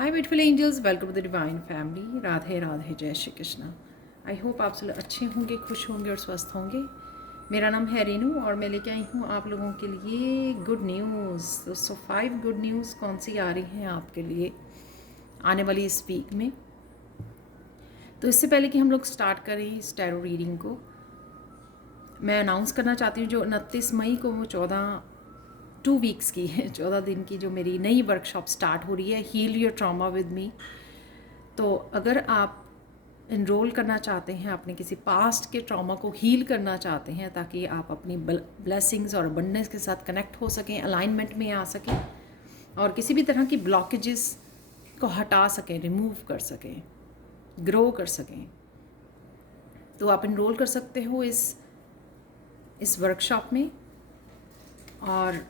Hi beautiful angels, welcome to the divine family. Radhe Radhe, जय Shri Krishna. I hope आप सब अच्छे होंगे, खुश होंगे और स्वस्थ होंगे। मेरा नाम है रेनू और मैं लेके आई हूँ आप लोगों के लिए गुड न्यूज़। दोस्तों 5 गुड न्यूज़ कौन सी आ रही हैं आपके लिए आने वाली इस वीक में। तो इससे पहले कि हम लोग स्टार्ट करें इस टैरो रीडिंग को, मैं अनाउंस करना चाहती हूँ जो 29 मई को वो 2 वीक्स की है, 14 दिन की जो मेरी नई वर्कशॉप स्टार्ट हो रही है, heal your trauma with me. तो अगर आप इनरोल करना चाहते हैं, अपने किसी पास्ट के ट्रॉमा को हील करना चाहते हैं ताकि आप अपनी ब्लेसिंग्स और अबंडेंस के साथ कनेक्ट हो सकें, अलाइनमेंट में आ सकें और किसी भी तरह की ब्लॉकेजेस को हटा सकें, रिमूव कर सकें, ग्रो कर सकें, तो आप इनरोल कर सकते हो इस वर्कशॉप में और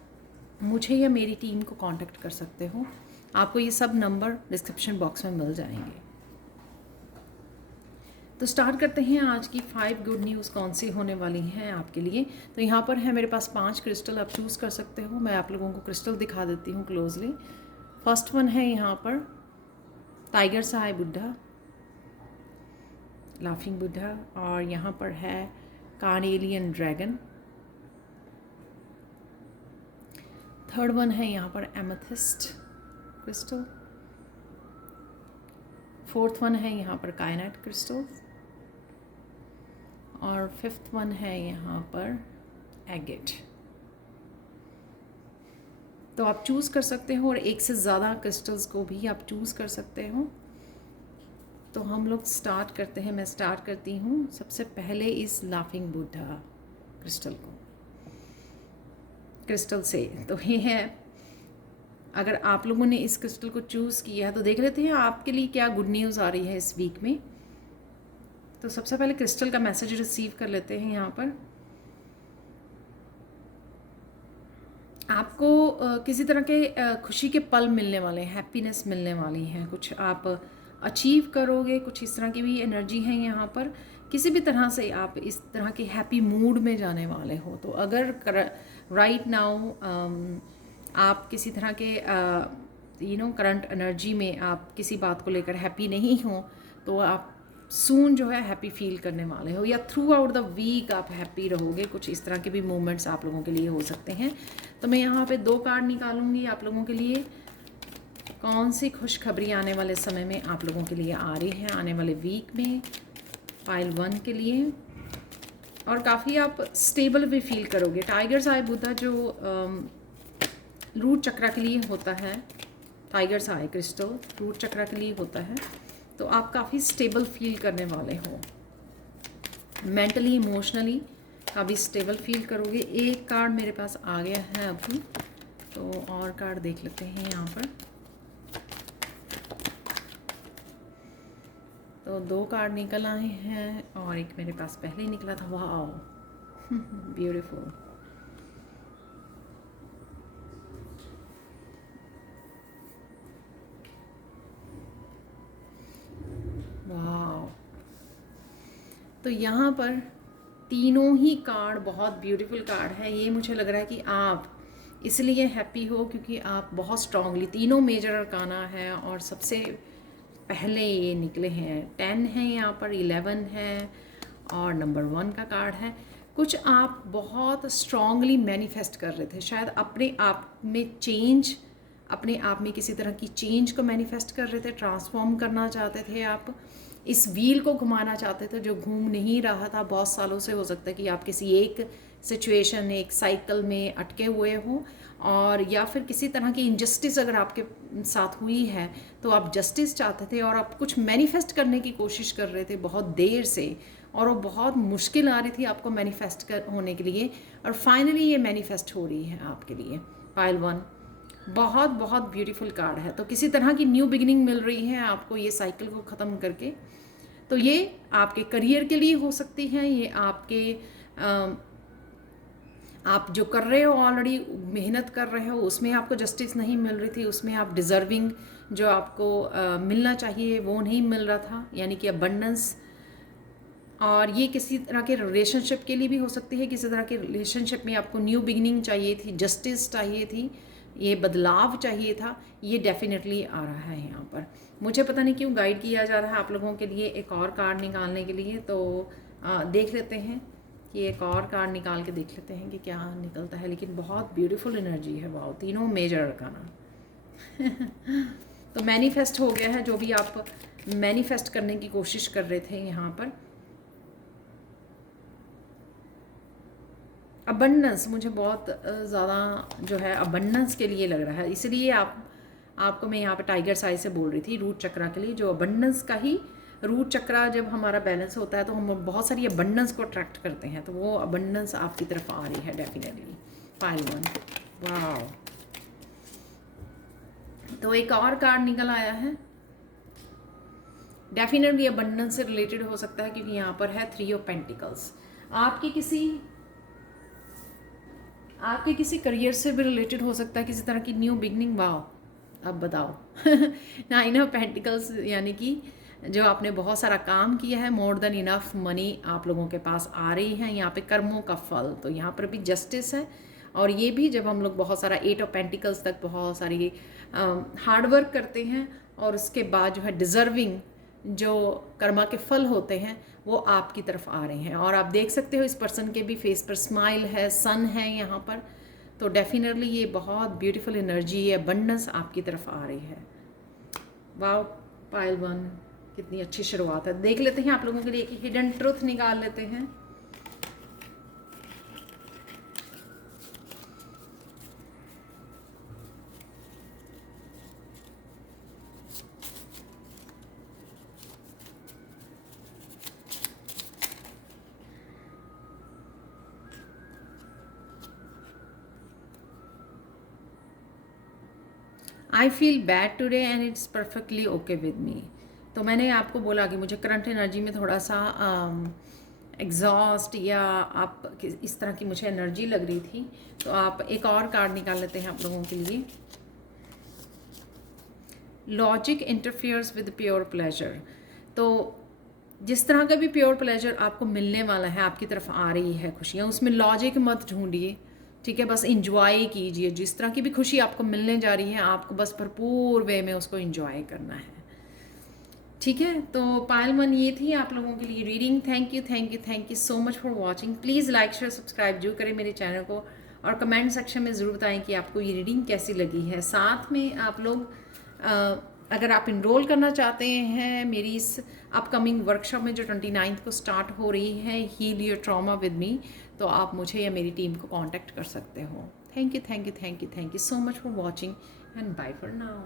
मुझे या मेरी टीम को कांटेक्ट कर सकते हो। आपको ये सब नंबर डिस्क्रिप्शन बॉक्स में मिल जाएंगे। तो स्टार्ट करते हैं आज की 5 गुड न्यूज़ कौन सी होने वाली हैं आपके लिए। तो यहाँ पर है मेरे पास 5 क्रिस्टल, आप चूज़ कर सकते हो। मैं आप लोगों को क्रिस्टल दिखा देती हूँ क्लोजली। फर्स्ट वन है यहाँ पर टाइगर सा आई बुद्धा, लाफिंग बुद्धा, और यहाँ पर है कार्नेलियन ड्रैगन। थर्ड वन है यहाँ पर एमेथिस्ट क्रिस्टल। फोर्थ वन है यहाँ पर कायनाइट क्रिस्टल और फिफ्थ वन है यहाँ पर एगेट। तो आप चूज़ कर सकते हो और एक से ज़्यादा क्रिस्टल्स को भी आप चूज़ कर सकते हो। तो हम लोग स्टार्ट करते हैं। मैं स्टार्ट करती हूँ सबसे पहले इस लाफिंग बुद्धा क्रिस्टल से। तो ये है, अगर आप लोगों ने इस क्रिस्टल को चूज़ किया है तो देख लेते हैं आपके लिए क्या गुड न्यूज़ आ रही है इस वीक में। तो सबसे पहले क्रिस्टल का मैसेज रिसीव कर लेते हैं। यहाँ पर आपको किसी तरह के खुशी के पल मिलने वाले हैं, हैप्पीनेस मिलने वाली है, कुछ आप अचीव करोगे, कुछ इस तरह की भी एनर्जी है यहाँ पर। किसी भी तरह से आप इस तरह के हैप्पी मूड में जाने वाले हो। तो अगर राइट नाउ आप किसी तरह के करंट एनर्जी में आप किसी बात को लेकर हैप्पी नहीं हो, तो आप सून जो है हैप्पी फील करने वाले हो, या थ्रू आउट द वीक आप हैप्पी रहोगे। कुछ इस तरह के भी मोमेंट्स आप लोगों के लिए हो सकते हैं। तो मैं यहाँ पे 2 कार्ड निकालूंगी आप लोगों के लिए। कौन सी खुशखबरी आने वाले समय में आप लोगों के लिए आ रही है आने वाले वीक में, पाइल 1 के लिए। और काफ़ी आप स्टेबल भी फील करोगे। टाइगर्स आई बुद्धा जो रूट चक्रा के लिए होता है, टाइगर्स आई क्रिस्टल रूट चक्रा के लिए होता है। तो आप काफ़ी स्टेबल फील करने वाले हो, मेंटली इमोशनली काफ़ी स्टेबल फील करोगे। एक कार्ड मेरे पास आ गया है अभी, तो और कार्ड देख लेते हैं यहाँ पर। तो 2 कार्ड निकल आए हैं और एक मेरे पास पहले ही निकला था। Wow beautiful. वाओ, तो यहाँ पर तीनों ही कार्ड बहुत ब्यूटीफुल कार्ड है। ये मुझे लग रहा है कि आप इसलिए हैप्पी हो क्योंकि आप बहुत स्ट्रांगली, तीनों मेजर अरकाना है और सबसे पहले ये निकले हैं 10 है, यहाँ पर 11 है और नंबर 1 का कार्ड है। कुछ आप बहुत स्ट्रांगली मैनिफेस्ट कर रहे थे, शायद अपने आप में चेंज, अपने आप में किसी तरह की चेंज को मैनिफेस्ट कर रहे थे, ट्रांसफॉर्म करना चाहते थे आप, इस व्हील को घुमाना चाहते थे जो घूम नहीं रहा था बहुत सालों से। हो सकता है कि आप किसी एक सिचुएशन, एक साइकिल में अटके हुए हो, और या फिर किसी तरह की इनजस्टिस अगर आपके साथ हुई है तो आप जस्टिस चाहते थे और आप कुछ मैनिफेस्ट करने की कोशिश कर रहे थे बहुत देर से, और वो बहुत मुश्किल आ रही थी आपको मैनिफेस्ट होने के लिए, और फाइनली ये मैनिफेस्ट हो रही है आपके लिए। पाइल 1 बहुत बहुत ब्यूटीफुल कार्ड है। तो किसी तरह की न्यू बिगिनिंग मिल रही है आपको ये साइकिल को ख़त्म करके। तो ये आपके करियर के लिए हो सकती है, ये आपके आप जो कर रहे हो, ऑलरेडी मेहनत कर रहे हो, उसमें आपको जस्टिस नहीं मिल रही थी, उसमें आप डिज़र्विंग जो आपको मिलना चाहिए वो नहीं मिल रहा था, यानी कि अबंडेंस। और ये किसी तरह के रिलेशनशिप के लिए भी हो सकती है। किसी तरह के रिलेशनशिप में आपको न्यू बिगिनिंग चाहिए थी, जस्टिस चाहिए थी, ये बदलाव चाहिए था, ये डेफिनेटली आ रहा है यहाँ पर। मुझे पता नहीं क्यों गाइड किया जा रहा है आप लोगों के लिए एक और कार्ड निकालने के लिए। तो देख लेते हैं कि एक और कार्ड निकाल के देख लेते हैं कि क्या निकलता है। लेकिन बहुत ब्यूटीफुल एनर्जी है, वाओ, तीनों मेजर अरकाना। तो मैनिफेस्ट हो गया है जो भी आप मैनिफेस्ट करने की कोशिश कर रहे थे यहाँ पर। अबंडेंस मुझे बहुत ज़्यादा जो है अबंडेंस के लिए लग रहा है, इसलिए आपको मैं यहाँ पे टाइगर साई से बोल रही थी रूट चक्रा के लिए, जो अबंडेंस का ही रूट चक्रा जब हमारा बैलेंस होता है तो हम बहुत सारी अबंडेंस को अट्रैक्ट करते हैं, तो वो अबंडेंस आपकी तरफ आ रही है डेफिनेटली। पाइल 1, वाह। तो एक और कार्ड निकल आया है, डेफिनेटली अबंडेंस से रिलेटेड हो सकता है क्योंकि यहाँ पर है 3 ऑफ पेंटिकल्स। आपके किसी करियर से भी रिलेटेड हो सकता है, किसी तरह की न्यू बिगनिंग। वाओ, अब बताओ। 9 ऑफ पेंटिकल्स यानी कि जो आपने बहुत सारा काम किया है, मोर देन इनफ मनी आप लोगों के पास आ रही है, यहाँ पे कर्मों का फल। तो यहाँ पर भी जस्टिस है, और ये भी जब हम लोग बहुत सारा 8 ऑफ पेंटिकल्स तक बहुत सारी हार्डवर्क करते हैं और उसके बाद जो है डिज़र्विंग जो कर्मा के फल होते हैं वो आपकी तरफ आ रहे हैं। और आप देख सकते हो इस पर्सन के भी फेस पर स्माइल है, सन है यहाँ पर। तो डेफिनेटली ये बहुत ब्यूटीफुल एनर्जी है, अबंडेंस आपकी तरफ आ रही है। वाओ, पाइल 1, कितनी अच्छी शुरुआत है। देख लेते हैं आप लोगों के लिए एक हिडन ट्रुथ निकाल लेते हैं। I feel bad today and it's perfectly okay with me. तो मैंने आपको बोला कि मुझे करंट एनर्जी में थोड़ा सा एग्जॉस्ट या आप इस तरह की मुझे एनर्जी लग रही थी। तो आप एक और कार्ड निकाल लेते हैं आप लोगों के लिए। Logic interferes with pure pleasure. तो जिस तरह का भी प्योर प्लेजर आपको मिलने वाला है, आपकी तरफ आ रही है खुशियाँ, उसमें लॉजिक मत ढूंढिए, ठीक है। बस इंजॉय कीजिए, जिस तरह की भी खुशी आपको मिलने जा रही है आपको बस भरपूर वे में उसको इंजॉय करना है, ठीक है। तो पायल 1 ये थी आप लोगों के लिए reading. Thank you so much for watching. Please like share subscribe जरूर करें मेरे चैनल को, और कमेंट सेक्शन में ज़रूर बताएं कि आपको ये रीडिंग कैसी लगी है। साथ में आप लोग अगर आप इनरोल करना चाहते हैं मेरी इस अपकमिंग वर्कशॉप में जो 29 को स्टार्ट हो रही है, heal your trauma with me, तो आप मुझे या मेरी टीम को कांटेक्ट कर सकते हो। Thank you so much for watching and bye for now.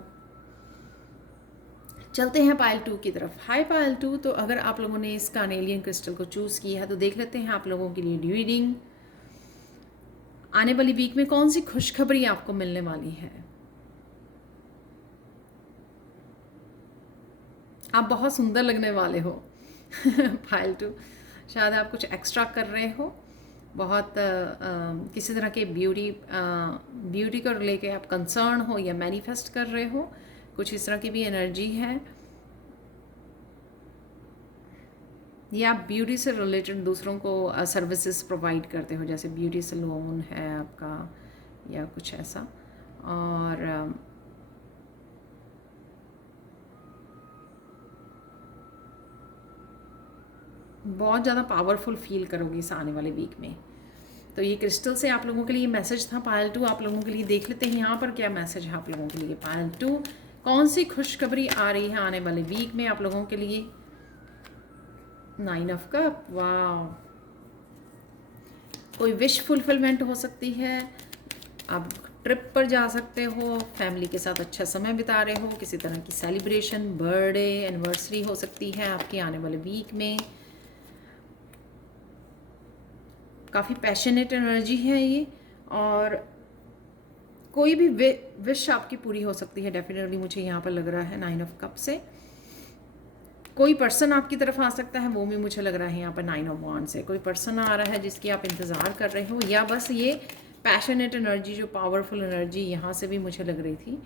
चलते हैं पायल 2 की तरफ। हाय पायल 2, तो अगर आप लोगों ने इस कार्नेलियन क्रिस्टल को चूज़ किया है तो देख लेते हैं आप लोगों के लिए रीडिंग। आने वाली वीक में कौन सी खुशखबरी आपको मिलने वाली है। आप बहुत सुंदर लगने वाले हो। पायल 2, शायद आप कुछ एक्स्ट्रा कर रहे हो, बहुत किसी तरह के ब्यूटी को लेके आप कंसर्न हो या मैनिफेस्ट कर रहे हो, कुछ इस तरह की भी एनर्जी है। या आप ब्यूटी से रिलेटेड दूसरों को सर्विसेज प्रोवाइड करते हो, जैसे ब्यूटी सैलून है आपका या कुछ ऐसा। और बहुत ज़्यादा पावरफुल फील करोगे इस आने वाले वीक में। तो ये क्रिस्टल से आप लोगों के लिए मैसेज था पायल 2 आप लोगों के लिए। देख लेते हैं यहाँ पर क्या मैसेज है आप लोगों के लिए। पायल 2, कौन सी खुशखबरी आ रही है आने वाले वीक में आप लोगों के लिए। 9 ऑफ कप, वाह। कोई विश फुलफिलमेंट हो सकती है, आप ट्रिप पर जा सकते हो, फैमिली के साथ अच्छा समय बिता रहे हो, किसी तरह की सेलिब्रेशन, बर्थडे, एनिवर्सरी हो सकती है आपकी आने वाले वीक में। काफ़ी पैशनेट एनर्जी है ये, और कोई भी विश आपकी पूरी हो सकती है डेफिनेटली, मुझे यहाँ पर लग रहा है 9 ऑफ कप से। कोई पर्सन आपकी तरफ आ सकता है, वो भी मुझे लग रहा है यहाँ पर 9 ऑफ वांड से। कोई पर्सन आ रहा है जिसकी आप इंतज़ार कर रहे हो, या बस ये पैशनेट एनर्जी जो पावरफुल एनर्जी यहाँ से भी मुझे लग रही थी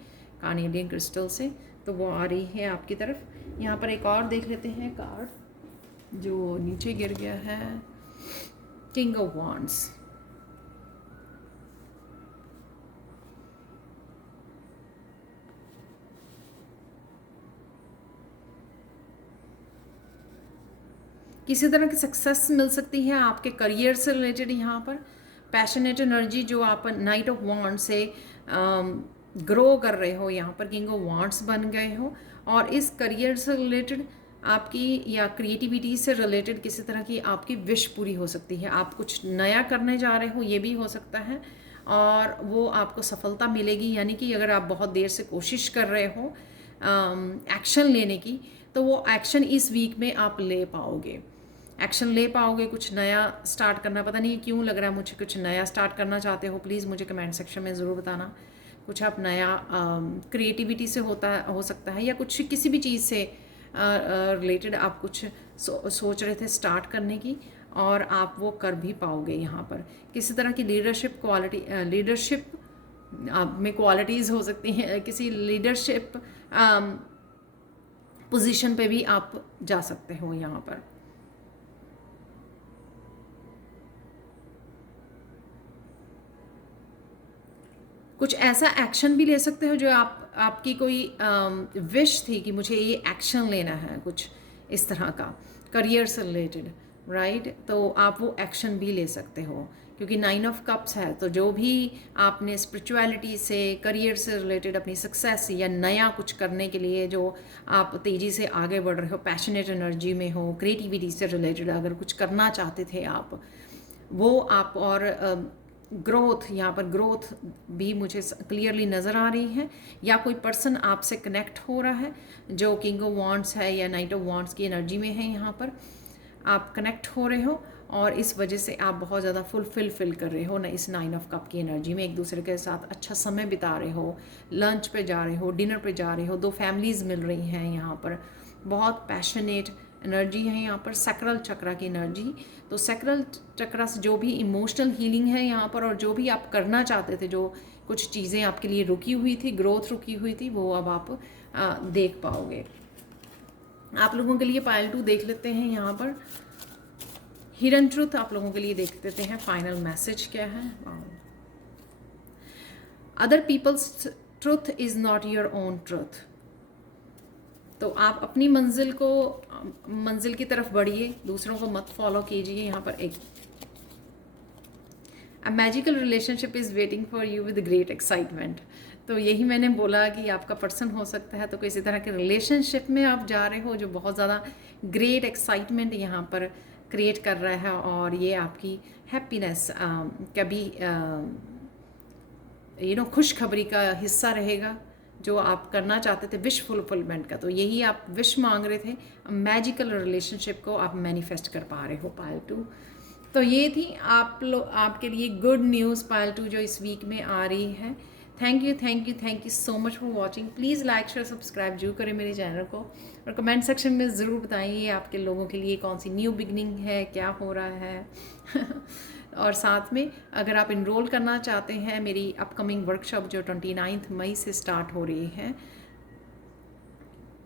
कार्नेलियन क्रिस्टल से, तो वो आ रही है आपकी तरफ। यहाँ पर एक और देख लेते हैं कार्ड जो नीचे गिर गया है, किंग ऑफ वांड्स। किसी तरह की सक्सेस मिल सकती है आपके करियर से रिलेटेड। यहाँ पर पैशनेट एनर्जी जो आप नाइट ऑफ वॉन्ड से ग्रो कर रहे हो, यहाँ पर किंग ऑफ वॉन्ड्स बन गए हो, और इस करियर से रिलेटेड आपकी या क्रिएटिविटी से रिलेटेड किसी तरह की आपकी विश पूरी हो सकती है। आप कुछ नया करने जा रहे हो, ये भी हो सकता है, और वो आपको सफलता मिलेगी। यानी कि अगर आप बहुत देर से कोशिश कर रहे हो एक्शन लेने की, तो वो एक्शन इस वीक में आप ले पाओगे, एक्शन ले पाओगे। कुछ नया स्टार्ट करना, पता नहीं क्यों लग रहा है मुझे कुछ नया स्टार्ट करना चाहते हो, प्लीज़ मुझे कमेंट सेक्शन में ज़रूर बताना। कुछ आप नया क्रिएटिविटी से हो सकता है, या कुछ किसी भी चीज़ से रिलेटेड आप कुछ सोच रहे थे स्टार्ट करने की, और आप वो कर भी पाओगे। यहाँ पर किसी तरह की लीडरशिप क्वालिटी, लीडरशिप आप में क्वालिटीज़ हो सकती हैं, किसी लीडरशिप पोजीशन पे भी आप जा सकते हो। यहाँ पर कुछ ऐसा एक्शन भी ले सकते हो जो आपकी कोई विश थी कि मुझे ये एक्शन लेना है, कुछ इस तरह का करियर से रिलेटेड, राइट। तो आप वो एक्शन भी ले सकते हो, क्योंकि 9 ऑफ कप्स है। तो जो भी आपने स्पिरिचुअलिटी से, करियर से रिलेटेड, अपनी सक्सेस या नया कुछ करने के लिए जो आप तेज़ी से आगे बढ़ रहे हो, पैशनेट एनर्जी में हो, क्रिएटिविटी से रिलेटेड अगर कुछ करना चाहते थे आप, वो आप, और ग्रोथ, यहाँ पर ग्रोथ भी मुझे क्लियरली नज़र आ रही है, या कोई पर्सन आपसे कनेक्ट हो रहा है जो किंग ऑफ वॉन्ड्स है या नाइट ऑफ वॉन्ड्स की एनर्जी में है। यहाँ पर आप कनेक्ट हो रहे हो, और इस वजह से आप बहुत ज़्यादा फील कर रहे हो ना, इस 9 ऑफ कप की एनर्जी में एक दूसरे के साथ अच्छा समय बिता रहे हो, लंच पे जा रहे हो, डिनर पे जा रहे हो, 2 फैमिलीज़ मिल रही हैं। यहाँ पर बहुत पैशनेट एनर्जी है, यहाँ पर सैक्रल चक्रा की एनर्जी। तो सैक्रल चक्रा से जो भी इमोशनल हीलिंग है यहाँ पर, और जो भी आप करना चाहते थे, जो कुछ चीज़ें आपके लिए रुकी हुई थी, ग्रोथ रुकी हुई थी, वो अब आप देख पाओगे। आप लोगों के लिए पायल 2 देख लेते हैं। यहाँ पर हिडन ट्रूथ आप लोगों के लिए देख लेते हैं, फाइनल मैसेज क्या है। Other peoples truth is not your own truth. तो आप अपनी मंजिल की तरफ बढ़िए, दूसरों को मत फॉलो कीजिए। यहाँ पर एक a magical relationship is waiting for you with great excitement. तो यही मैंने बोला कि आपका पर्सन हो सकता है, तो किसी तरह के रिलेशनशिप में आप जा रहे हो जो बहुत ज़्यादा ग्रेट एक्साइटमेंट यहाँ पर क्रिएट कर रहा है, और ये आपकी हैप्पीनेस कभी खुशखबरी का हिस्सा रहेगा जो आप करना चाहते थे, विश फुलफिलमेंट का। तो यही आप विश मांग रहे थे, मैजिकल रिलेशनशिप को आप मैनिफेस्ट कर पा रहे हो पायल 2। तो ये थी आपके लिए गुड न्यूज़ पायल 2 जो इस वीक में आ रही है। Thank you so much for watching. Please like share subscribe जरूर करें मेरे चैनल को, और कमेंट सेक्शन में ज़रूर बताइए आपके लोगों के लिए कौन सी न्यू बिगनिंग है, क्या हो रहा है। और साथ में अगर आप इनरोल करना चाहते हैं मेरी अपकमिंग वर्कशॉप जो 29 मई से स्टार्ट हो रही है,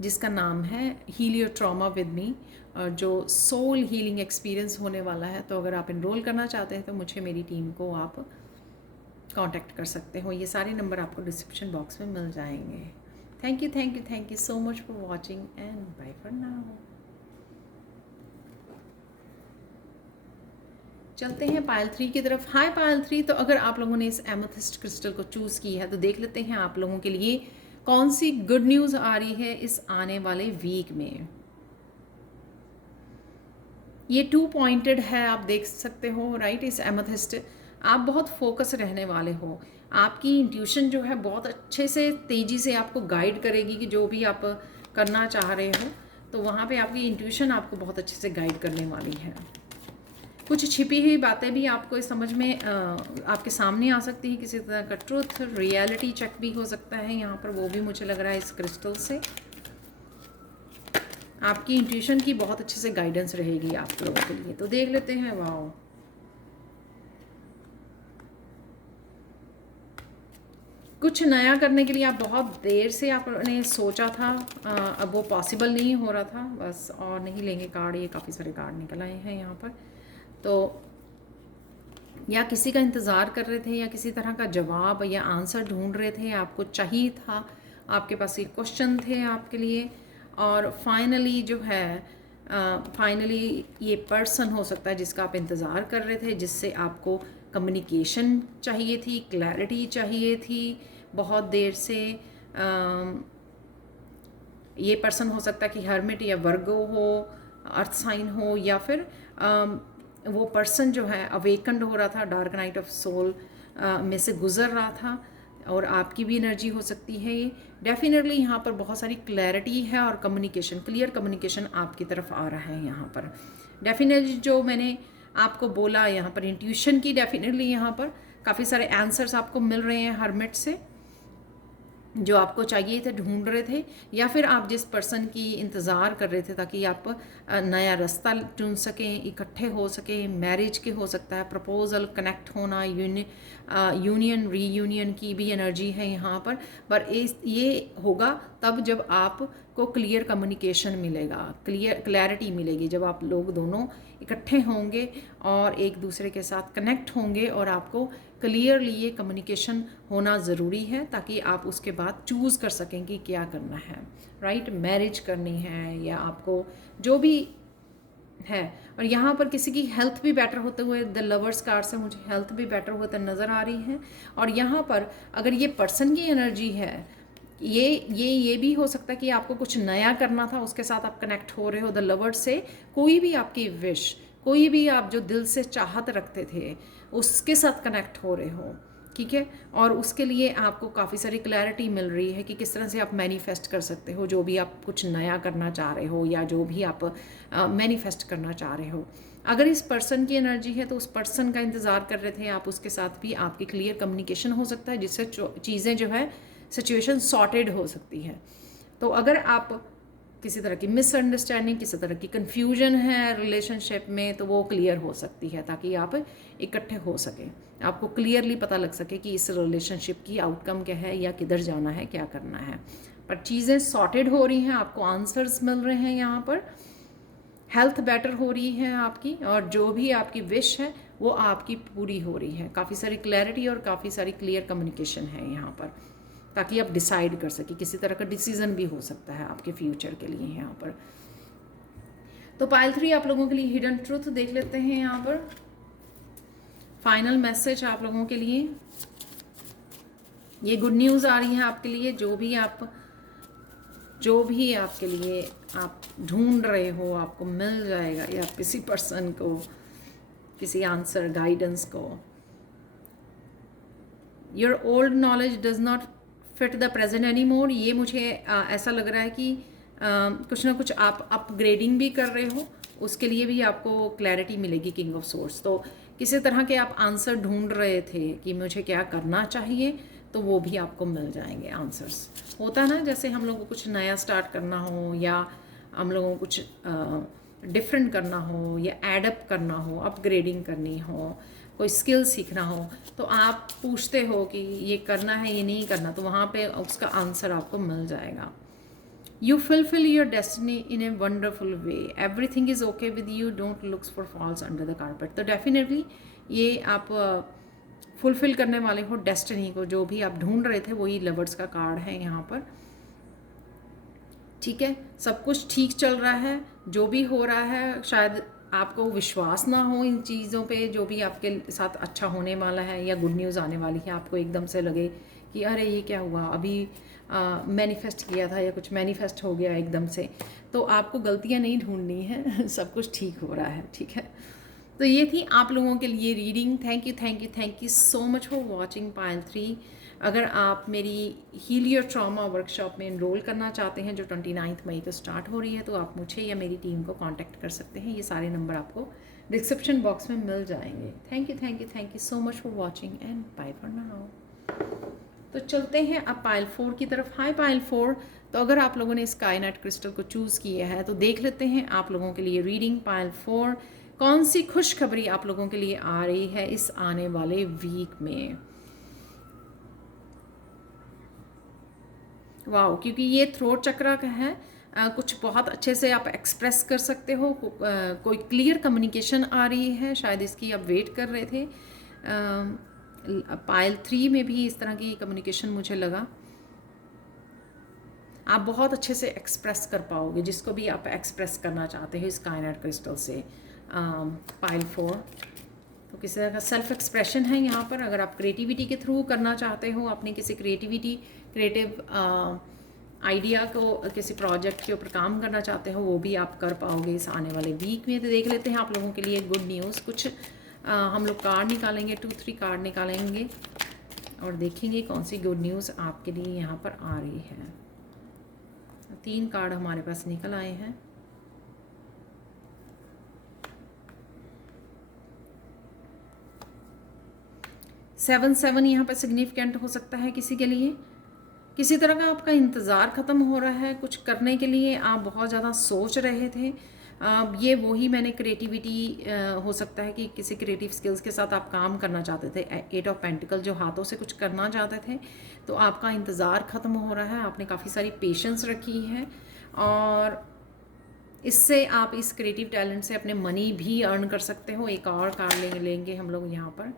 जिसका नाम है heal your trauma with me, और जो सोल हीलिंग एक्सपीरियंस होने वाला है, तो अगर आप इनरोल करना चाहते हैं तो मुझे, मेरी टीम को आप कांटेक्ट कर सकते हो। ये सारे नंबर आपको डिस्क्रिप्शन बॉक्स में मिल जाएंगे। Thank you so much for watching and bye for now. चलते हैं पायल 3 की तरफ। हाय पायल 3, तो अगर आप लोगों ने इस एमेथिस्ट क्रिस्टल को चूज़ की है तो देख लेते हैं आप लोगों के लिए कौन सी गुड न्यूज़ आ रही है इस आने वाले वीक में। ये 2 पॉइंटेड है, आप देख सकते हो, राइट। इस एमेथिस्ट आप बहुत फोकस रहने वाले हो, आपकी इंट्यूशन जो है बहुत अच्छे से तेज़ी से आपको गाइड करेगी कि जो भी आप करना चाह रहे हो, तो वहाँ पे आपकी इंट्यूशन आपको बहुत अच्छे से गाइड करने वाली है। कुछ छिपी हुई बातें भी आपको इस समझ में आपके सामने आ सकती है, किसी तरह का ट्रूथ रियलिटी चेक भी हो सकता है यहाँ पर, वो भी मुझे लग रहा है इस क्रिस्टल से। आपकी इंट्यूशन की बहुत अच्छे से गाइडेंस रहेगी आप लोगों के लिए। तो देख लेते हैं। वाओ, कुछ नया करने के लिए आप बहुत देर से आपने सोचा था, अब वो पॉसिबल नहीं हो रहा था बस। और नहीं लेंगे कार्ड, ये काफ़ी सारे कार्ड निकल आए हैं यहाँ पर। तो या किसी का इंतज़ार कर रहे थे, या किसी तरह का जवाब या आंसर ढूंढ रहे थे, आपको चाहिए था, आपके पास ये क्वेश्चन थे आपके लिए, और फाइनली जो है फाइनली ये पर्सन हो सकता है जिसका आप इंतज़ार कर रहे थे, जिससे आपको कम्युनिकेशन चाहिए थी, क्लैरिटी चाहिए थी बहुत देर से। ये पर्सन हो सकता है कि हर्मिट या वर्गो हो, अर्थ साइन हो, या फिर वो पर्सन जो है अवेकन्ड हो रहा था, डार्क नाइट ऑफ सोल में से गुज़र रहा था, और आपकी भी एनर्जी हो सकती है ये। डेफिनेटली यहाँ पर बहुत सारी क्लैरिटी है और कम्युनिकेशन, क्लियर कम्युनिकेशन आपकी तरफ आ रहा है यहाँ पर। डेफिनेटली जो मैंने आपको बोला यहाँ पर इंट्यूशन की, डेफिनेटली यहाँ पर काफ़ी सारे आंसर्स आपको मिल रहे हैं हर्मिट से, जो आपको चाहिए थे, ढूंढ रहे थे, या फिर आप जिस पर्सन की इंतज़ार कर रहे थे ताकि आप नया रास्ता चुन सकें, इकट्ठे हो सकें, मैरिज के हो सकता है, प्रपोजल, कनेक्ट होना, यूनियन रीयूनियन की भी एनर्जी है यहाँ पर ये होगा तब जब आपको क्लियर कम्युनिकेशन मिलेगा, क्लैरिटी मिलेगी, जब आप लोग दोनों इकट्ठे होंगे और एक दूसरे के साथ कनेक्ट होंगे, और आपको क्लियरली ये कम्युनिकेशन होना ज़रूरी है ताकि आप उसके बाद चूज़ कर सकें कि क्या करना है, राइट। मैरिज करनी है या आपको जो भी है। और यहाँ पर किसी की हेल्थ भी बेटर होते हुए, द लवर्स कार्ड से मुझे हेल्थ भी बेटर होते नज़र आ रही है। और यहाँ पर अगर ये पर्सन की एनर्जी है, ये भी हो सकता है कि आपको कुछ नया करना था, उसके साथ आप कनेक्ट हो रहे हो द लवर्स से। कोई भी आपकी विश, कोई भी आप जो दिल से चाहत रखते थे उसके साथ कनेक्ट हो रहे हो, ठीक है। और उसके लिए आपको काफ़ी सारी क्लैरिटी मिल रही है कि किस तरह से आप मैनिफेस्ट कर सकते हो जो भी आप कुछ नया करना चाह रहे हो या जो भी आप मैनिफेस्ट करना चाह रहे हो। अगर इस पर्सन की एनर्जी है तो उस पर्सन का इंतज़ार कर रहे थे आप, उसके साथ भी आपकी क्लियर कम्युनिकेशन हो सकता है, जिससे चीज़ें जो है सिचुएशन सॉर्टेड हो सकती है। तो अगर आप किसी तरह की मिसअंडरस्टैंडिंग, किसी तरह की कन्फ्यूजन है रिलेशनशिप में, तो वो क्लियर हो सकती है ताकि आप इकट्ठे हो सकें, आपको क्लियरली पता लग सके कि इस रिलेशनशिप की आउटकम क्या है या किधर जाना है, क्या करना है। पर चीज़ें सॉर्टेड हो रही हैं, आपको आंसर्स मिल रहे हैं यहाँ पर, हेल्थ बेटर हो रही है आपकी, और जो भी आपकी विश है वो आपकी पूरी हो रही है। काफ़ी सारी क्लैरिटी और काफ़ी सारी क्लियर कम्युनिकेशन है यहाँ पर, ताकि आप डिसाइड कर सकें। किसी तरह का डिसीजन भी हो सकता है आपके फ्यूचर के लिए यहाँ पर। तो पाइल 3 आप लोगों के लिए हिडन ट्रूथ देख लेते हैं यहाँ पर। फाइनल मैसेज आप लोगों के लिए, ये गुड न्यूज़ आ रही है आपके लिए। जो भी आपके लिए आप ढूंढ रहे हो आपको मिल जाएगा, या किसी पर्सन को किसी आंसर, गाइडेंस को। Your old knowledge does not fit the present any more. ये मुझे ऐसा लग रहा है कि कुछ ना कुछ आप अपग्रेडिंग भी कर रहे हो, उसके लिए भी आपको क्लैरिटी मिलेगी किंग ऑफ सोर्स। तो किसी तरह के आप आंसर ढूंढ रहे थे कि मुझे क्या करना चाहिए, तो वो भी आपको मिल जाएंगे आंसर्स। होता है ना, जैसे हम लोगों को कुछ नया स्टार्ट करना हो, या हम लोगों को कुछ डिफरेंट करना हो, या एडअप करना हो, अपग्रेडिंग करनी हो, कोई स्किल सीखना हो, तो आप पूछते हो कि ये करना है ये नहीं करना, तो वहाँ पे उसका आंसर आपको मिल जाएगा। You fulfil your destiny in a wonderful way, everything is okay with you, don't looks for falls under the carpet. तो डेफिनेटली ये आप फुलफिल करने वाले हो डेस्टिनी को, जो भी आप ढूंढ रहे थे वही लवर्स का कार्ड है यहाँ पर, ठीक है। सब कुछ ठीक चल रहा है, जो भी हो रहा है। शायद आपको विश्वास ना हो इन चीज़ों पे, जो भी आपके साथ अच्छा होने वाला है या गुड न्यूज़ आने वाली है, आपको एकदम से लगे कि अरे ये क्या हुआ, अभी मैनिफेस्ट किया था या कुछ मैनिफेस्ट हो गया एकदम से। तो आपको गलतियां नहीं ढूंढनी है सब कुछ ठीक हो रहा है, ठीक है। तो ये थी आप लोगों के लिए reading. Thank you so much for watching Payal 3। अगर आप मेरी हील योर ट्रॉमा वर्कशॉप में इनरोल करना चाहते हैं जो 29 मई को स्टार्ट हो रही है, तो आप मुझे या मेरी टीम को कांटेक्ट कर सकते हैं। ये सारे नंबर आपको डिस्क्रिप्शन बॉक्स में मिल जाएंगे। Thank you so much for watching and bye for now. तो चलते हैं अब पायल 4 की तरफ। हाय पायल 4। तो अगर आप लोगों ने स्काईनेट क्रिस्टल को चूज़ किया है तो देख लेते हैं आप लोगों के लिए रीडिंग पायल 4। कौन सी खुशखबरी आप लोगों के लिए आ रही है इस आने वाले वीक में। वाओ, क्योंकि ये थ्रोट चक्र का है, कुछ बहुत अच्छे से आप एक्सप्रेस कर सकते हो, कोई क्लियर कम्युनिकेशन आ रही है, शायद इसकी आप वेट कर रहे थे। पायल 3 में भी इस तरह की कम्युनिकेशन मुझे लगा। आप बहुत अच्छे से एक्सप्रेस कर पाओगे जिसको भी आप एक्सप्रेस करना चाहते हो इस कायनात क्रिस्टल से। पाइल 4 तो किसी तरह का सेल्फ एक्सप्रेशन है यहाँ पर। अगर आप क्रिएटिविटी के थ्रू करना चाहते हो, अपनी किसी क्रिएटिव आइडिया को, किसी प्रोजेक्ट के ऊपर काम करना चाहते हो, वो भी आप कर पाओगे इस आने वाले वीक में। तो देख लेते हैं आप लोगों के लिए गुड न्यूज़। कुछ हम लोग कार्ड निकालेंगे, 2-3 कार्ड निकालेंगे और देखेंगे कौन सी गुड न्यूज़ आपके लिए यहाँ पर आ रही है। 3 कार्ड हमारे पास निकल आए हैं। सेवन सेवन यहाँ पर सिग्निफिकेंट हो सकता है किसी के लिए। किसी तरह का आपका इंतज़ार ख़त्म हो रहा है कुछ करने के लिए, आप बहुत ज़्यादा सोच रहे थे। ये वही मैंने क्रिएटिविटी हो सकता है कि किसी क्रिएटिव स्किल्स के साथ आप काम करना चाहते थे। 8 ऑफ पेंटिकल जो हाथों से कुछ करना चाहते थे, तो आपका इंतज़ार ख़त्म हो रहा है। आपने काफ़ी सारी पेशेंस रखी है और इससे आप इस क्रिएटिव टैलेंट से अपने मनी भी अर्न कर सकते हो। एक और कार्ड लेंगे हम लोग यहाँ पर।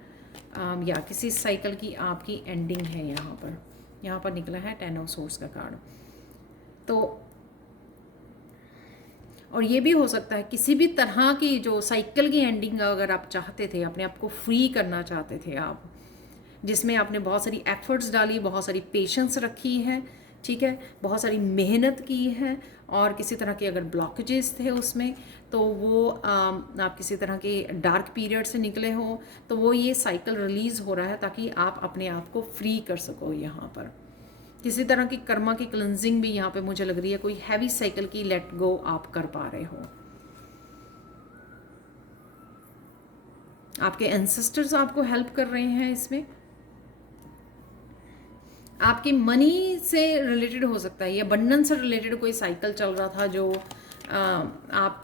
या किसी साइकिल की आपकी एंडिंग है यहाँ पर निकला है 10 ऑफ सोर्स का कार्ड। तो और ये भी हो सकता है किसी भी तरह की जो साइकिल की एंडिंग अगर आप चाहते थे, अपने आप को फ्री करना चाहते थे आप, जिसमें आपने बहुत सारी एफर्ट्स डाली, बहुत सारी पेशेंस रखी है, ठीक है, बहुत सारी मेहनत की है, और किसी तरह के अगर ब्लॉकेजेस थे उसमें, तो वो आप किसी तरह के डार्क पीरियड से निकले हो, तो वो ये साइकिल रिलीज़ हो रहा है ताकि आप अपने आप को फ्री कर सको। यहाँ पर किसी तरह की कर्मा की क्लिनजिंग भी यहाँ पे मुझे लग रही है। कोई हैवी साइकिल की लेट गो आप कर पा रहे हो। आपके एंसेस्टर्स आपको हेल्प कर रहे हैं इसमें। आपकी मनी से रिलेटेड हो सकता है, या बंधन से रिलेटेड कोई साइकिल चल रहा था जो आप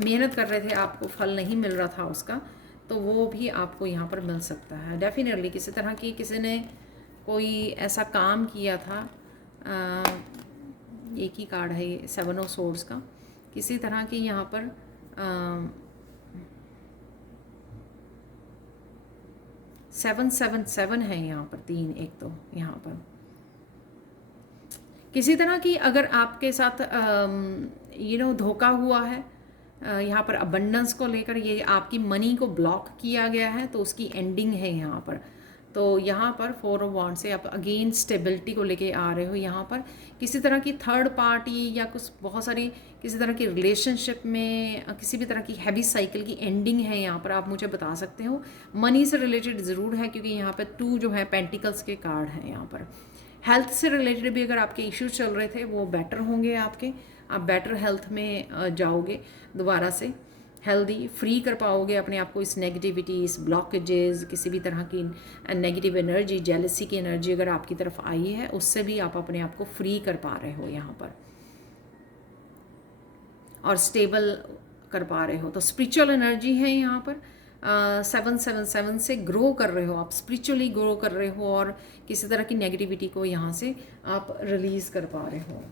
मेहनत कर रहे थे, आपको फल नहीं मिल रहा था उसका, तो वो भी आपको यहाँ पर मिल सकता है। डेफिनेटली किसी तरह की किसी ने कोई ऐसा काम किया था। एक ही कार्ड है ये 7 ऑफ सोर्ड्स का। किसी तरह की यहाँ पर 777 है यहाँ पर 3 एक तो यहाँ पर किसी तरह की अगर आपके साथ धोखा हुआ है यहाँ पर अबंडेंस को लेकर, ये आपकी मनी को ब्लॉक किया गया है, तो उसकी एंडिंग है यहाँ पर। तो यहाँ पर 4 ऑफ वांड से आप अगेन स्टेबिलिटी को लेके आ रहे हो। यहाँ पर किसी तरह की थर्ड पार्टी या कुछ बहुत सारी किसी तरह की रिलेशनशिप में किसी भी तरह की हैवी साइकिल की एंडिंग है यहाँ पर, आप मुझे बता सकते हो। मनी से रिलेटेड ज़रूर है क्योंकि यहाँ पर 2 जो है पेंटिकल्स के कार्ड हैं यहाँ पर। हेल्थ से रिलेटेड भी अगर आपके इश्यूज चल रहे थे वो बेटर होंगे आपके, आप बेटर हेल्थ में जाओगे, दोबारा से हेल्दी फ्री कर पाओगे अपने आप को इस नेगेटिविटी, इस ब्लॉकेजेस, किसी भी तरह की नेगेटिव एनर्जी, जेलसी की एनर्जी अगर आपकी तरफ आई है, उससे भी आप अपने आप को फ्री कर पा रहे हो यहाँ पर, और स्टेबल कर पा रहे हो। तो स्पिरिचुअल एनर्जी है यहाँ पर। 777 से ग्रो कर रहे हो आप, स्पिरिचुअली ग्रो कर रहे हो, और किसी तरह की नेगेटिविटी को यहाँ से आप रिलीज़ कर पा रहे हो।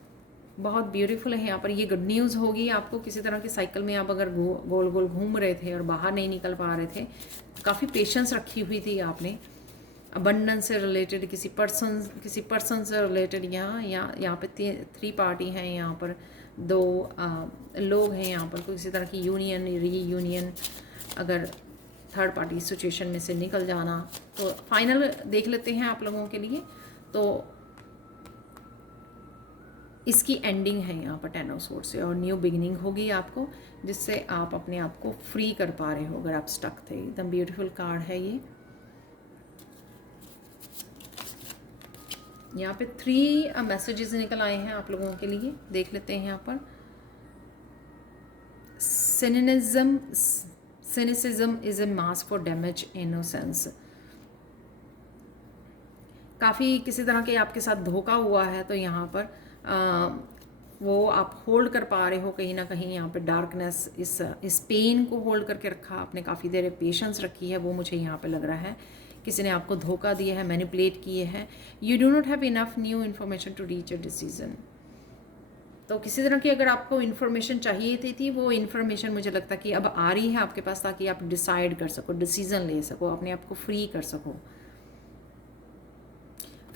बहुत ब्यूटीफुल है यहाँ पर। ये गुड न्यूज़ होगी आपको। किसी तरह की साइकिल में आप अगर गोल गोल घूम रहे थे और बाहर नहीं निकल पा रहे थे, काफ़ी पेशेंस रखी हुई थी आपने। अबंडेंस से रिलेटेड किसी पर्सन से रिलेटेड यहाँ पे 3 पार्टी हैं, यहाँ पर 2 लोग हैं यहाँ पर। किसी तरह की यूनियन, रीयूनियन, अगर थर्ड पार्टी सिचुएशन में से निकल जाना। तो फाइनल देख लेते हैं आप लोगों के लिए। तो इसकी एंडिंग है यहाँ पर 10 ऑफ सोर्ड्स से, और न्यू बिगिनिंग होगी आपको, जिससे आप अपने आप को फ्री कर पा रहे हो अगर आप स्टक थे। एकदम ब्यूटीफुल कार्ड है ये। यहाँ पे 3 मैसेजेस निकल आए हैं आप लोगों के लिए, देख लेते हैं यहाँ पर। Cynicism is a mask for damage innocence। काफ़ी किसी तरह के आपके साथ धोखा हुआ है, तो यहाँ पर वो आप होल्ड कर पा रहे हो कहीं ना कहीं। यहाँ पे डार्कनेस, इस पेन को होल्ड करके रखा आपने, काफ़ी देर पेशेंस रखी है, वो मुझे यहाँ पे लग रहा है। किसी ने आपको धोखा दिया है, मैनिपुलेट किए हैं। You do not have enough new information to reach a decision. तो किसी तरह की अगर आपको इन्फॉर्मेशन चाहिए थी वो इन्फॉर्मेशन मुझे लगता है कि अब आ रही है आपके पास, ताकि आप डिसाइड कर सको, डिसीजन ले सको, अपने आप को फ्री कर सको।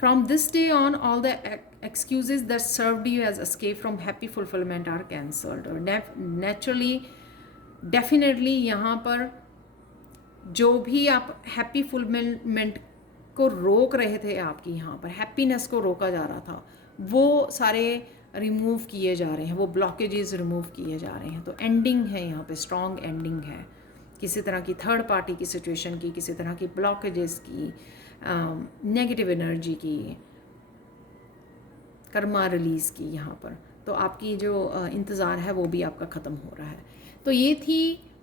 From this day on, all the excuses that served you as escape from happy fulfillment are cancelled. और naturally, definitely यहाँ पर जो भी आप हैप्पी फुलफिलमेंट को रोक रहे थे, आपकी यहाँ पर हैप्पीनेस को रोका जा रहा था, वो सारे रिमूव किए जा रहे हैं, वो ब्लॉकेजेस रिमूव किए जा रहे हैं। तो एंडिंग है यहाँ पे, स्ट्रॉन्ग एंडिंग है किसी तरह की थर्ड पार्टी की सिचुएशन की, किसी तरह की ब्लॉकेजेस की, नेगेटिव एनर्जी की, कर्मा रिलीज़ की यहाँ पर। तो आपकी जो इंतज़ार है वो भी आपका ख़त्म हो रहा है। तो ये थी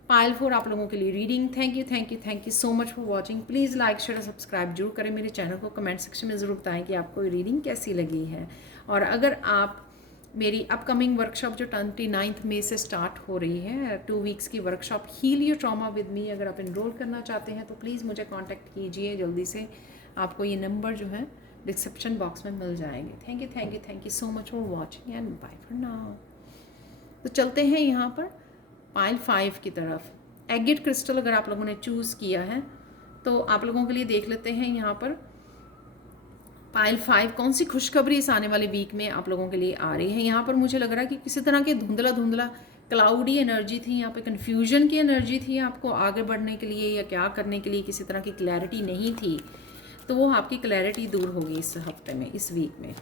पाइल 4 आप लोगों के लिए reading. Thank you so much for watching. Please like share और सब्सक्राइब जरूर करें मेरे चैनल को। कमेंट सेक्शन में ज़रूर बताएं कि आपको ये रीडिंग कैसी लगी है। और अगर आप मेरी अपकमिंग वर्कशॉप जो 29 मई से स्टार्ट हो रही है, 2 वीक्स की workshop heal your trauma with me, अगर आप इनरोल करना चाहते हैं तो प्लीज़ मुझे कांटेक्ट कीजिए जल्दी से। आपको ये नंबर जो है डिस्क्रिप्शन बॉक्स में मिल जाएंगे। Thank you so much for watching and bye for now. तो चलते हैं यहाँ पर पाइल 5 की तरफ। एगेट क्रिस्टल अगर आप लोगों ने चूज़ किया है तो आप लोगों के लिए देख लेते हैं यहाँ पर पाइल 5 कौन सी खुशखबरी इस आने वाले वीक में आप लोगों के लिए आ रही है। यहाँ पर मुझे लग रहा है कि किसी तरह की धुंधला क्लाउडी एनर्जी थी, यहाँ पे कन्फ्यूजन की एनर्जी थी। आपको आगे बढ़ने के लिए या क्या करने के लिए किसी तरह की क्लैरिटी नहीं थी, तो वो आपकी क्लैरिटी दूर होगी इस हफ्ते में, इस वीक में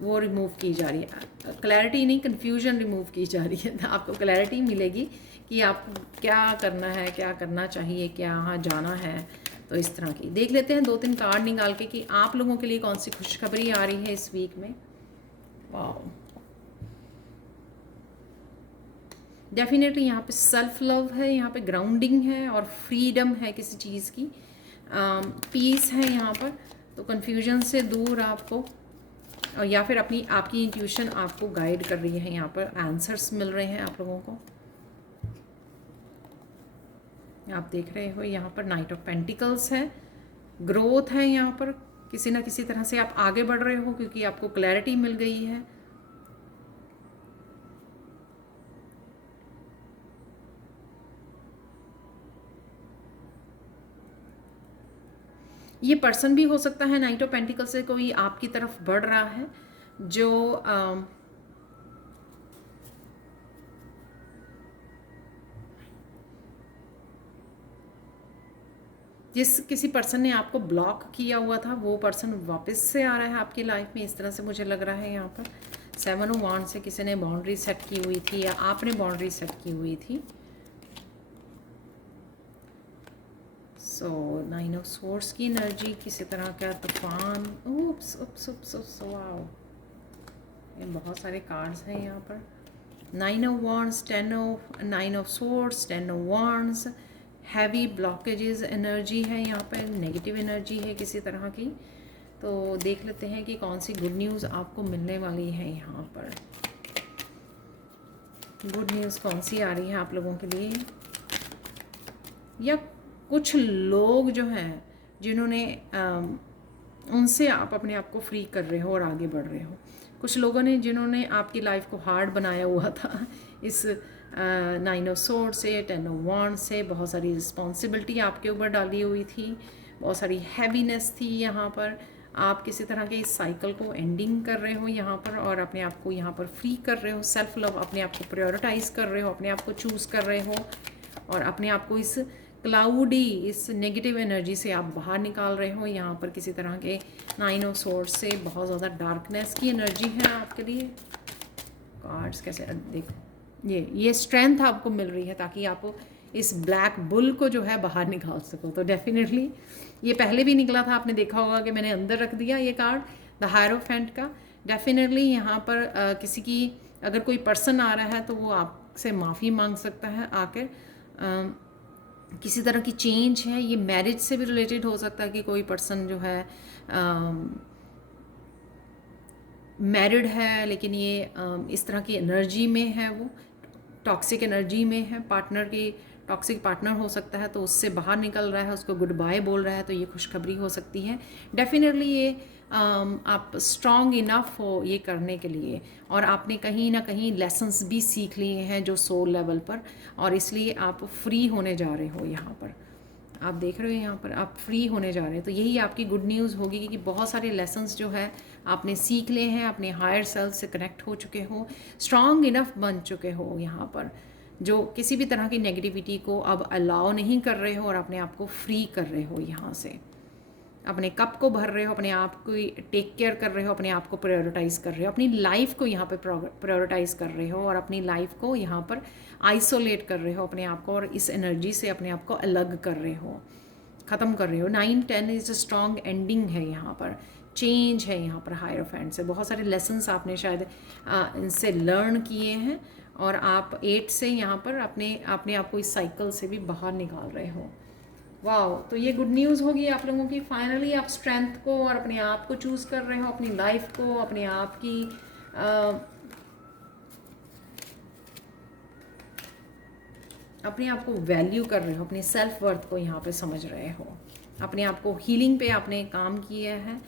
वो रिमूव की जा रही है। क्लैरिटी नहीं, कन्फ्यूजन रिमूव की जा रही है। आपको क्लैरिटी मिलेगी कि आपको क्या करना है, क्या करना चाहिए, क्या यहाँ जाना है। तो इस तरह की देख लेते हैं 2-3 कार्ड निकाल के कि आप लोगों के लिए कौन सी खुशखबरी आ रही है इस वीक में। वाह, डेफिनेटली यहाँ पे सेल्फ लव है, यहाँ पे ग्राउंडिंग है और फ्रीडम है किसी चीज़ की, पीस है यहाँ पर। तो कन्फ्यूजन से दूर आपको, और या फिर आपकी इंट्यूशन आपको गाइड कर रही है। यहाँ पर आंसर्स मिल रहे हैं आप लोगों को। आप देख रहे हो यहाँ पर नाइट ऑफ पेंटिकल्स है, ग्रोथ है यहाँ पर। किसी ना किसी तरह से आप आगे बढ़ रहे हो क्योंकि आपको क्लैरिटी मिल गई है। ये पर्सन भी हो सकता है नाइट ऑफ पेंटिकल से कोई आपकी तरफ बढ़ रहा है, जो जिस किसी पर्सन ने आपको ब्लॉक किया हुआ था, वो पर्सन वापस से आ रहा है आपकी लाइफ में, इस तरह से मुझे लग रहा है। यहाँ पर 7 ऑफ वांड से किसी ने बाउंड्री सेट की हुई थी या आपने बाउंड्री सेट की हुई थी। सो 9 ऑफ सोर्स की एनर्जी, किसी तरह का तूफान। उप्स उप्स उप्स उप्स, वाओ, ये बहुत सारे कार्ड्स हैं यहाँ पर। 9 of wands, 9 of source, 10 of wands. Heavy blockages energy है यहाँ पर, नेगेटिव एनर्जी है किसी तरह की। तो देख लेते हैं कि कौन सी गुड न्यूज़ आपको मिलने वाली है यहाँ पर। गुड न्यूज़ कौन सी आ रही है आप लोगों के लिए, या कुछ लोग जो हैं जिन्होंने उनसे आप अपने आप को फ्री कर रहे हो और आगे बढ़ रहे हो। कुछ लोगों ने जिन्होंने आपकी लाइफ को हार्ड बनाया हुआ था इस 9 ऑफ सोर्ड से, 10 ऑफ वांड से। बहुत सारी रिस्पॉन्सिबिलिटी आपके ऊपर डाली हुई थी, बहुत सारी हैवीनेस थी यहाँ पर। आप किसी तरह के इस साइकिल को एंडिंग कर रहे हो यहाँ पर और अपने आप को यहाँ पर फ्री कर रहे हो। सेल्फ लव, अपने आप को प्रायोरिटाइज़ कर रहे हो, अपने आप को चूज़ कर रहे हो और अपने आप को इस क्लाउडी, इस नेगेटिव एनर्जी से आप बाहर निकाल रहे हो। यहाँ पर किसी तरह के 9 ऑफ सोर्ड्स से बहुत ज़्यादा डार्कनेस की एनर्जी है आपके लिए। कार्ड्स कैसे देखो, ये स्ट्रेंथ आपको मिल रही है ताकि आप इस ब्लैक बुल को जो है बाहर निकाल सको। तो डेफिनेटली ये पहले भी निकला था, आपने देखा होगा कि मैंने अंदर रख दिया ये कार्ड द हायरोफेंट का। डेफिनेटली यहाँ पर किसी की अगर कोई पर्सन आ रहा है तो वो आपसे माफ़ी मांग सकता है आकर। किसी तरह की चेंज है, ये मैरिज से भी रिलेटेड हो सकता है कि कोई पर्सन जो है मैरिड है लेकिन ये इस तरह की एनर्जी में है, वो टॉक्सिक एनर्जी में है, पार्टनर की टॉक्सिक पार्टनर हो सकता है तो उससे बाहर निकल रहा है, उसको गुड बाय बोल रहा है। तो ये खुशखबरी हो सकती है। डेफिनेटली ये आप स्ट्रॉन्ग इनफ हो ये करने के लिए, और आपने कहीं ना कहीं लेसन्स भी सीख लिए हैं जो सोल लेवल पर, और इसलिए आप फ्री होने जा रहे हो यहाँ पर। आप देख रहे हो यहाँ पर आप फ्री होने जा रहे हैं। तो यही आपकी गुड न्यूज़ होगी कि बहुत सारे लेसन्स जो है आपने सीख लिए हैं, अपने हायर सेल्फ से कनेक्ट हो चुके हो, स्ट्रांग इनफ बन चुके हो यहाँ पर, जो किसी भी तरह की नेगेटिविटी को अब अलाउ नहीं कर रहे हो और अपने आप को फ्री कर रहे हो, यहाँ से अपने कप को भर रहे हो, अपने आप को टेक केयर कर रहे हो, अपने आप को प्रायोरिटाइज़ कर रहे हो, अपनी लाइफ को यहाँ पे प्रायोरिटाइज़ कर रहे हो और अपनी लाइफ को यहाँ पर आइसोलेट कर रहे हो अपने आप को, और इस एनर्जी से अपने आप को अलग कर रहे हो, ख़त्म कर रहे हो। 9-10 इज़ अ स्ट्रॉन्ग एंडिंग है यहाँ पर, चेंज है यहाँ पर हायरोफेंट से। बहुत सारे लेसन्स आपने शायद इनसे लर्न किए हैं और आप 8 से यहाँ पर अपने आप को इस साइकिल से भी बाहर निकाल रहे हो। वाह, तो ये गुड न्यूज़ होगी आप लोगों की। फाइनली आप स्ट्रेंथ को और अपने आप को चूज़ कर रहे हो, अपनी लाइफ को, अपने आप की अपने आप को वैल्यू कर रहे हो, अपनी सेल्फ वर्थ को यहाँ पे समझ रहे हो, अपने आप को हीलिंग पे आपने काम किया है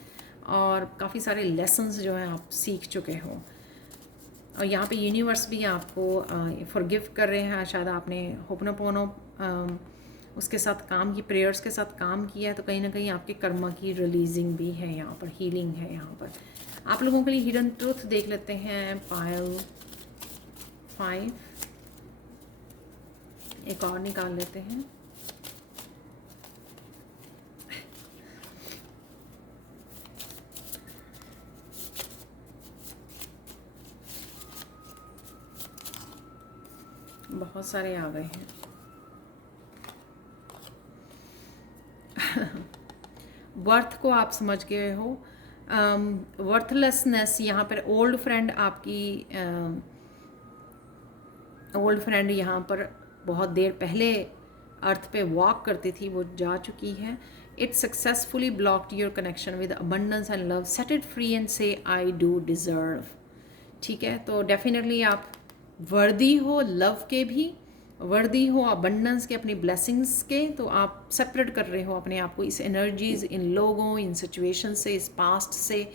और काफ़ी सारे लेसन्स जो हैं आप सीख चुके हो। और यहाँ पे यूनिवर्स भी आपको फॉरगिव कर रहे हैं। शायद आपने होपनोपोनो उसके साथ काम की, प्रेयर्स के साथ काम किया है, तो कहीं ना कहीं आपके कर्मा की रिलीजिंग भी है यहाँ पर, हीलिंग है यहाँ पर। आप लोगों के लिए हिडन ट्रूथ देख लेते हैं। पायल 5 एक और निकाल लेते हैं। बहुत सारे आ गए हैं। वर्थ को आप समझ गए हो, वर्थलेसनेस यहाँ पर। ओल्ड फ्रेंड आपकी, ओल्ड फ्रेंड यहाँ पर बहुत देर पहले अर्थ पे वॉक करती थी, वो जा चुकी है। It successfully blocked your connection with abundance and love, set it free and से आई डू डिज़र्व। ठीक है, तो डेफिनेटली आप वर्दी हो लव के भी, वर्दी हो अबंडेंस के, अपनी ब्लेसिंग्स के। तो आप सेपरेट कर रहे हो अपने आप को इस एनर्जीज, इन लोगों, इन सिचुएशन से, इस पास्ट से।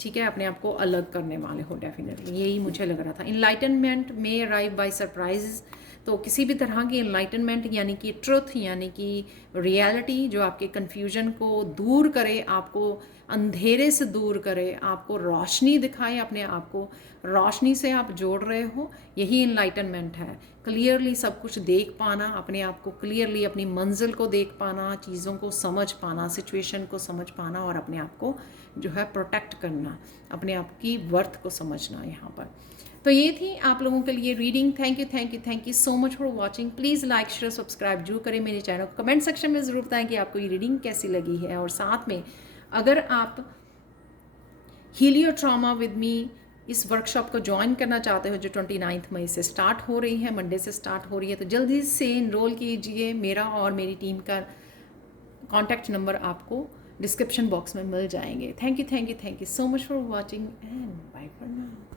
ठीक है, अपने आप को अलग करने वाले हो डेफिनेटली, यही मुझे लग रहा था। Enlightenment may arrive by surprise, तो किसी भी तरह की इनलाइटनमेंट यानी कि ट्रुथ, यानी कि रियलिटी जो आपके कन्फ्यूजन को दूर करे, आपको अंधेरे से दूर करे, आपको रोशनी दिखाए, अपने आप को रोशनी से आप जोड़ रहे हो, यही इनलाइटनमेंट है। क्लियरली सब कुछ देख पाना, अपने आप को क्लियरली, अपनी मंजिल को देख पाना, चीज़ों को समझ पाना, सिचुएशन को समझ पाना और अपने आप को जो है प्रोटेक्ट करना, अपने आप की वर्थ को समझना यहाँ पर। तो ये थी आप लोगों के लिए reading. Thank you so much for watching. Please like share subscribe जरूर करें मेरे चैनल को। कमेंट सेक्शन में ज़रूर बताएं कि आपको ये रीडिंग कैसी लगी है। और साथ में अगर आप heal your trauma with me इस वर्कशॉप को ज्वाइन करना चाहते हो, जो 29 मई से स्टार्ट हो रही है, मंडे से स्टार्ट हो रही है, तो जल्दी से इनरोल कीजिए। मेरा और मेरी टीम का कॉन्टैक्ट नंबर आपको डिस्क्रिप्शन बॉक्स में मिल जाएंगे। Thank you so much for watching and bye for now.